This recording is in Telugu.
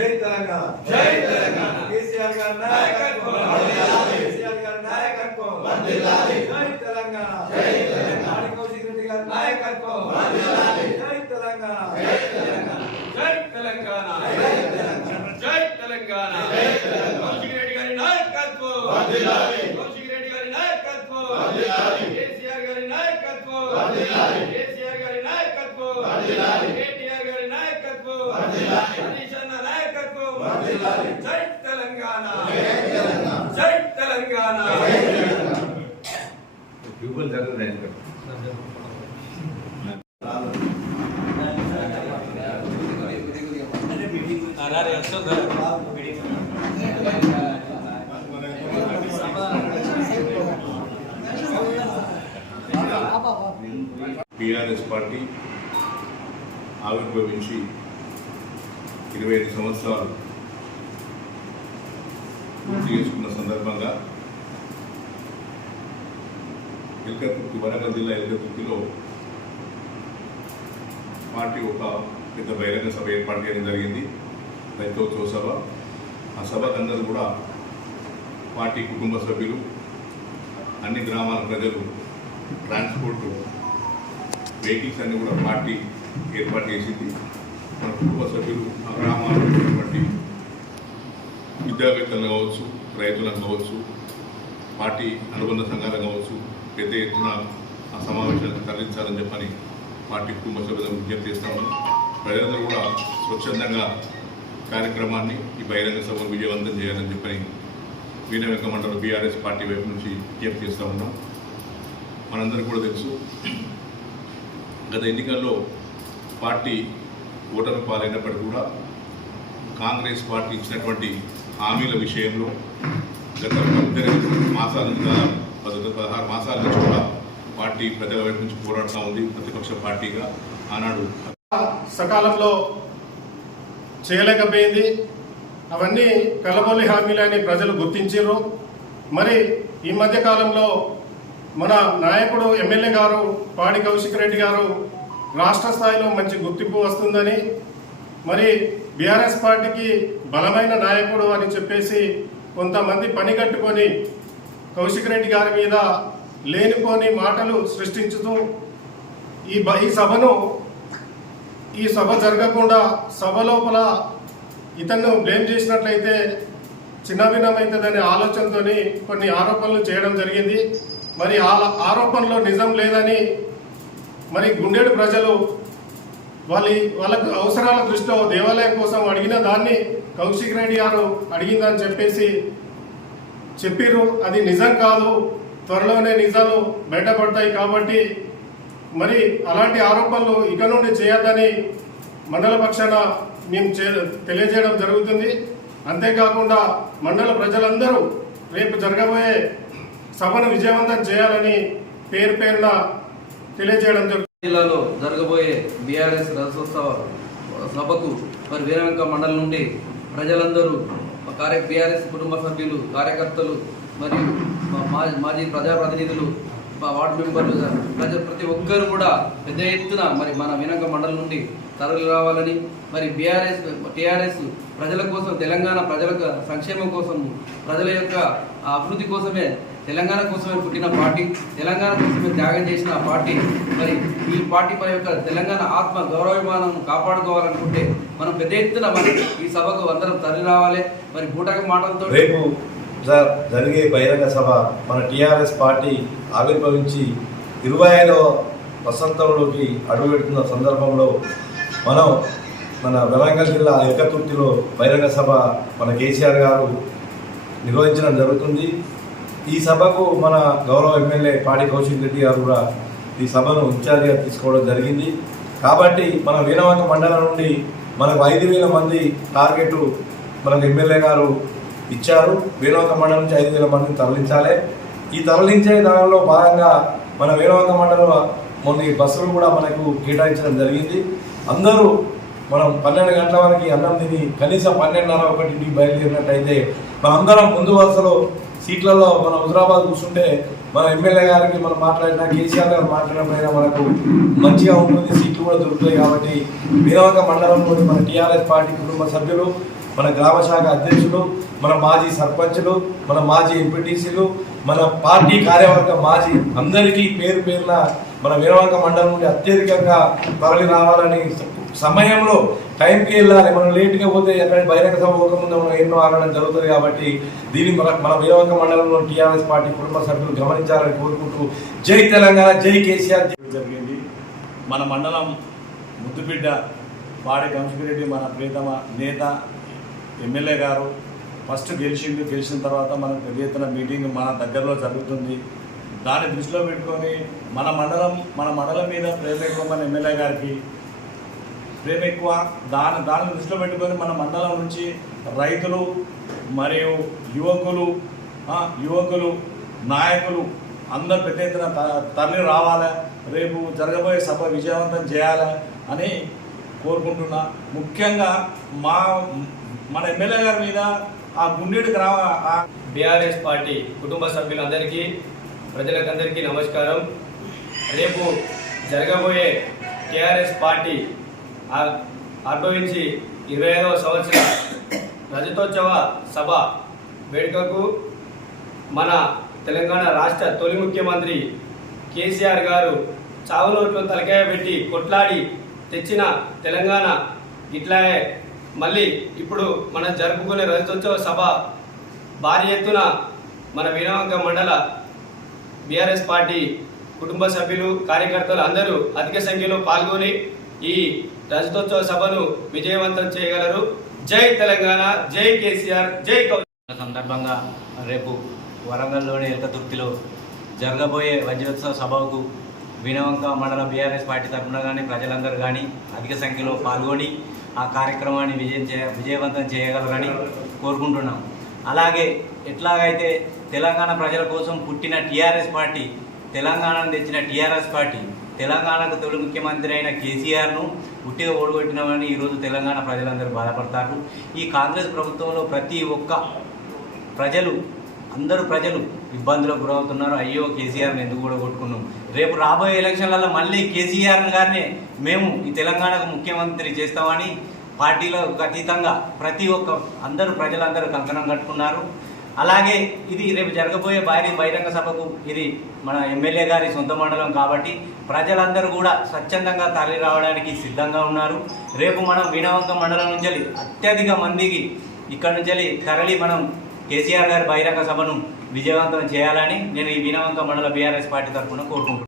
జై తెలంగాణ జై తెలంగాణ. కేసీఆర్ గారి నాయకత్వం. నాయకత్వం కేసీఆర్ గారి నాయకత్వం వర్ధిల్లాలి. జై తెలంగాణ జై తెలంగాణ. నాడి కౌశిక్ రెడ్డి గారి నాయకత్వం వర్ధిల్లాలి. జై తెలంగాణ జై తెలంగాణ జై తెలంగాణ జై తెలంగాణ జై తెలంగాణ కౌశిక్ రెడ్డి గారి నాయకత్వం వర్ధిల్లాలి కౌశిక్ రెడ్డి గారి నాయకత్వం వర్ధిల్లాలి కేసీఆర్ గారి నాయకత్వం వర్ధిల్లాలి కేసీఆర్ గారి నాయకత్వం వర్ధిల్లాలి కేటీఆర్ గారి నాయకత్వం వర్ధిల్లాలి హరీష్ అన్న నాయకత్వం వర్ధిల్లాలి జై తెలంగాణ జై తెలంగాణ జై తెలంగాణ ట్యూబుల్ జరుగుతుంది టీఆర్ఎస్ పార్టీ ఆవిర్భవించి ఇరవై ఐదు సంవత్సరాలు పూర్తి చేసుకున్న సందర్భంగా ఎల్కతుర్తి వరంగల్ జిల్లా ఎల్కతుర్తిలో పార్టీ ఒక పెద్ద బహిరంగ సభ ఏర్పాటు చేయడం జరిగింది. రైతోత్సవ సభ. ఆ సభకు అందరూ కూడా పార్టీ కుటుంబ సభ్యులు అన్ని గ్రామాల ప్రజలు ట్రాన్స్పోర్ట్ వెహికల్స్ అన్ని కూడా పార్టీ ఏర్పాటు చేసింది. మన కుటుంబ సభ్యులు ఆ గ్రామాల్లో ఉన్నటువంటి విద్యావేత్తలు కావచ్చు రైతులను కావచ్చు పార్టీ అనుబంధ సంఘాలు కావచ్చు పెద్ద ఎత్తున ఆ సమావేశాలకు తరలించాలని చెప్పని పార్టీ కుటుంబ సభ్యులను విజ్ఞప్తి చేస్తాము. ప్రజలందరూ కూడా స్వచ్ఛందంగా కార్యక్రమాన్ని ఈ బహిరంగ సభను విజయవంతం చేయాలని చెప్పని వీణవెంక మండలం బీఆర్ఎస్ పార్టీ వైపు నుంచి విజ్ఞప్తి చేస్తూ ఉన్నాం. మనందరికీ కూడా తెలుసు గత ఎన్నికల్లో పార్టీ ఓటమి పాలైనప్పటికీ కూడా కాంగ్రెస్ పార్టీ ఇచ్చినటువంటి హామీల విషయంలో గత పద్దెనిమిది మాసాల పద- పదహారు మాసాల నుంచి కూడా పార్టీ ప్రజల వైపు నుంచి పోరాడుతూ ఉంది ప్రతిపక్ష పార్టీగా ఆనాడు. సకాలంలో చేయలేకపోయింది. అవన్నీ కలబొల్లి హామీలని ప్రజలు గుర్తించారు మరి ఈ మధ్య కాలంలో మన నాయకుడు ఎమ్మెల్యే గారు పాడి కౌశిక్ రెడ్డి గారు రాష్ట్ర స్థాయిలో మంచి గుర్తింపు వస్తుందని మరి బీఆర్ఎస్ పార్టీకి బలమైన నాయకుడు అని చెప్పేసి కొంతమంది పని కట్టుకొని కౌశిక్ రెడ్డి గారి మీద లేనిపోని మాటలు సృష్టించుతూ ఈ ఈ సభను ఈ సభ జరగకుండా సభ లోపల ఇతన్ని బ్లేమ్ చేసినట్లయితే చిన్నభిన్నమవుతుందనే ఆలోచనతో కొన్ని ఆరోపణలు చేయడం జరిగింది. మరి ఆ ఆరోపణలో నిజం లేదని మరి గుండెడు ప్రజలు వాళ్ళ వాళ్ళకు అవసరాల దృష్టిలో దేవాలయం కోసం అడిగిన దాన్ని కౌశిక్ రెడ్డి గారు అడిగిందని చెప్పేసి చెప్పిర్రు అది నిజం కాదు త్వరలోనే నిజాలు బయటపడతాయి కాబట్టి మరి అలాంటి ఆరోపణలు ఇక నుండి చేయొద్దని మండల పక్షాన మేము చే- తెలియజేయడం జరుగుతుంది. అంతేకాకుండా మండల ప్రజలందరూ రేపు జరగబోయే సభను విజయవంతం చేయాలని పేరు పేరున తెలియజేయడం జరుగుతుంది జిల్లాలో జరగబోయే బీఆర్ఎస్ రథోత్సవ సభకు మరి వీరవంక మండలం నుండి ప్రజలందరూ కార్య బీఆర్ఎస్ కుటుంబ సభ్యులు కార్యకర్తలు మరియు మా- మాజీ ప్రజాప్రతినిధులు మా వార్డు మెంబర్లు ప్రజ ప్రతి ఒక్కరు కూడా పెద్ద ఎత్తున మరి మన వినక మండలం నుండి తరలి రావాలని మరి బీఆర్ఎస్ టీఆర్ఎస్ ప్రజల కోసం తెలంగాణ ప్రజల సంక్షేమం కోసం ప్రజల యొక్క అభివృద్ధి కోసమే తెలంగాణ కోసమే పుట్టిన పార్టీ తెలంగాణ కోసమే త్యాగం చేసిన పార్టీ మరి ఈ పార్టీ పై యొక్క తెలంగాణ ఆత్మ గౌరవభిమానం కాపాడుకోవాలనుకుంటే మనం పెద్ద ఎత్తున మరి ఈ సభకు అందరం తరలి రావాలి. మరి బూటాకి మాటలతో రేపు జరిగే బహిరంగ సభ మన టీఆర్ఎస్ పార్టీ ఆవిర్భవించి ఇరవై ఐదవ వసంతంలోకి అడుగుపెడుతున్న సందర్భంలో మనం మన వరంగల్ జిల్లా ఎకతుర్తిలో బహిరంగ సభ మన కేసీఆర్ గారు నిర్వహించడం జరుగుతుంది. ఈ సభకు మన గౌరవ ఎమ్మెల్యే పాడి కౌశిక్ రెడ్డి గారు కూడా ఈ సభను ఇన్ఛార్జిగా తీసుకోవడం జరిగింది. కాబట్టి మన వీణవంక మండలం నుండి మనకు ఐదు వేల మంది టార్గెట్ మనకు ఎమ్మెల్యే గారు ఇచ్చారు. వీణవంక మండలం నుంచి ఐదు వేల మందిని తరలించాలి. ఈ తరలించే దానిలో భాగంగా మన వీణవంక మండలం మొన్న ఈ బస్సులు కూడా మనకు కేటాయించడం జరిగింది. అందరూ మనం పన్నెండు గంటల వరకు అన్నం తిని కనీసం పన్నెండున్నర ఒకటింటికి బయలుదేరినట్టయితే మనందరం ముందు వరుసలో సీట్లలో మన హుజరాబాద్ కూర్చుంటే మన ఎమ్మెల్యే గారికి మనం మాట్లాడినా కేసీఆర్ గారు మాట్లాడకపోయినా మనకు మంచిగా ఉంటుంది సీట్లు కూడా దొరుకుతాయి కాబట్టి వీరవంక మండలంలోని మన టీఆర్ఎస్ పార్టీ కుటుంబ సభ్యులు మన గ్రామ శాఖ అధ్యక్షులు మన మాజీ సర్పంచులు మన మాజీ ఎంపీటీసీలు మన పార్టీ కార్యవర్గ మాజీ అందరికీ పేరు పేరున మన వీరవంక మండలం నుండి అత్యధికంగా తరలి రావాలని సమయంలో టైంకి వెళ్ళాలి. మనం లేట్గా పోతే ఎక్కడ బహిరంగ సభ పోకముందు మనం ఎన్నో ఆగడం జరుగుతుంది కాబట్టి దీన్ని మన మన వీరవంక మండలంలో టీఆర్ఎస్ పార్టీ కుటుంబ సభ్యులు గమనించాలని కోరుకుంటూ జై తెలంగాణ జై కేసీఆర్ జరిగింది. మన మండలం ముద్దుబిడ్డ పాడి కంసుకిరెడ్డి మన ప్రియతమ నేత ఎమ్మెల్యే గారు ఫస్ట్ గెలిచిండు గెలిచిన తర్వాత మనం పెద్ద ఎత్తున మీటింగ్ మన దగ్గరలో జరుగుతుంది. దాన్ని దృష్టిలో పెట్టుకొని మన మండలం మన మండలం మీద ప్రేమ ఎక్కువ మన ఎమ్మెల్యే గారికి ప్రేమ ఎక్కువ దాని దానిని దృష్టిలో పెట్టుకొని మన మండలం నుంచి రైతులు మరియు యువకులు యువకులు నాయకులు అందరు పెద్ద ఎత్తున త- తరలి రావాలి? రేపు జరగబోయే సభ విజయవంతం చేయాలా అని కోరుకుంటున్నా. ముఖ్యంగా మా మన ఎమ్మెల్యే గారి మీద ఆ గుండెడు గ్రామ ఆ బీఆర్ఎస్ పార్టీ కుటుంబ సభ్యులందరికీ ప్రజలకందరికీ నమస్కారం. రేపు జరగబోయే టీఆర్ఎస్ పార్టీ ఆర్భవించి ఇరవై ఐదవ సంవత్సర రజతోత్సవ సభ వేడుకకు మన తెలంగాణ రాష్ట్ర తొలి ముఖ్యమంత్రి కేసీఆర్ గారు చావులోట్లో తలకాయ పెట్టి కొట్లాడి తెచ్చిన తెలంగాణ ఇట్లా మళ్ళీ ఇప్పుడు మనం జరుపుకునే రజతోత్సవ సభ భారీ ఎత్తున మన వీరవంక మండల బీఆర్ఎస్ పార్టీ కుటుంబ సభ్యులు కార్యకర్తలు అందరూ అధిక సంఖ్యలో పాల్గొని ఈ రజతోత్సవ సభను విజయవంతం చేయగలరు. జై తెలంగాణ జై కేసీఆర్ జై సందర్భంగా రేపు వరంగల్లోని ఎలకతుర్తిలో జరగబోయే వజ్రోత్సవ సభకు వినవంక మండల బీఆర్ఎస్ పార్టీ తరఫున కానీ ప్రజలందరూ కానీ అధిక సంఖ్యలో పాల్గొని ఆ కార్యక్రమాన్ని విజయం చే విజయవంతం చేయగలరని కోరుకుంటున్నాం. అలాగే ఎట్లాగైతే తెలంగాణ ప్రజల కోసం పుట్టిన టీఆర్ఎస్ పార్టీ తెలంగాణను తెచ్చిన టీఆర్ఎస్ పార్టీ తెలంగాణకు తొలి ముఖ్యమంత్రి అయిన కేసీఆర్ను పుట్టిగా ఓడగొట్టినామని ఈరోజు తెలంగాణ ప్రజలందరూ బాధపడతారు. ఈ కాంగ్రెస్ ప్రభుత్వంలో ప్రతి ఒక్క ప్రజలు అందరూ ప్రజలు ఇబ్బందులకు గురవుతున్నారు. అయ్యో కేసీఆర్ని ఎందుకు కూడా కొట్టుకున్నాం రేపు రాబోయే ఎలక్షన్లలో మళ్ళీ కేసీఆర్ గారినే మేము ఈ తెలంగాణకు ముఖ్యమంత్రి చేస్తామని పార్టీలకు అతీతంగా ప్రతి ఒక్క అందరూ ప్రజలందరూ కంకణం కట్టుకున్నారు. అలాగే ఇది రేపు జరగబోయే భారీ బహిరంగ సభకు ఇది మన ఎమ్మెల్యే గారి సొంత మండలం కాబట్టి ప్రజలందరూ కూడా స్వచ్ఛందంగా తరలి రావడానికి సిద్ధంగా ఉన్నారు. రేపు మనం వీణవంక మండలం నుంచి అత్యధిక మందికి ఇక్కడ నుంచి తరలి మనం కేసీఆర్ గారి బహిరంగ సభను విజయవంతం చేయాలని నేను ఈ వీణవంక మండల బీఆర్ఎస్ పార్టీ తరఫున కోరుకుంటున్నాను.